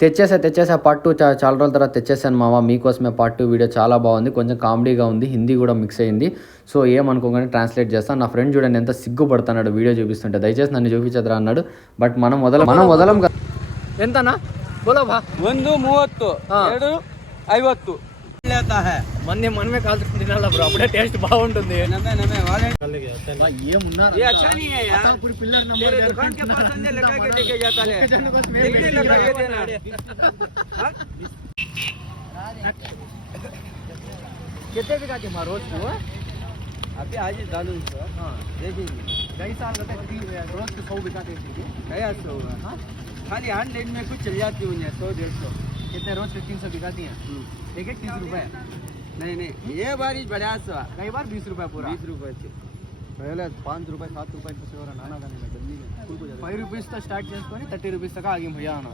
తెచ్చేసా part 2 చాలా రోజుల తర్వాత తెచ్చేసాను మామ, మీకోసమే పార్ట్ 2 వీడియో. చాలా బాగుంది, కొంచెం కామెడీగా ఉంది, హిందీ కూడా మిక్స్ అయింది. సో ఏమనుకోగానే ట్రాన్స్లేట్ చేస్తాను. నా ఫ్రెండ్ చూడండి ఎంత సిగ్గుపడుతున్నాడు వీడియో చూపిస్తుంటే, దయచేసి నన్ను చూపించదురా అన్నాడు. బట్ మనం వదలం ఎంతనా బోలో బా 1:30 2:50 మనమే కాల్చుకుని తినాలా బ్రో, అప్పుడే టేస్ట్ బాగుంటుంది. अभी आज डालू देखेंगे कई साल रोज के 100 बिकाते क्या 100 खाली ऑनलाइन में कुछ चल जाती हूँ 100-150 कितने रोज के 300 बिकाती हैं? एक 30 रुपए? नहीं ये बारिश बढ़ा कई बार 20 रुपए पूरा 20 रुपए से पहले 5 रुपए 7 रुपए नाना 5 రూపీస్ తో స్టార్ట్ చేసుకొని 30 రూపీస్ దాకా ఆగి భయ్యా అన్న.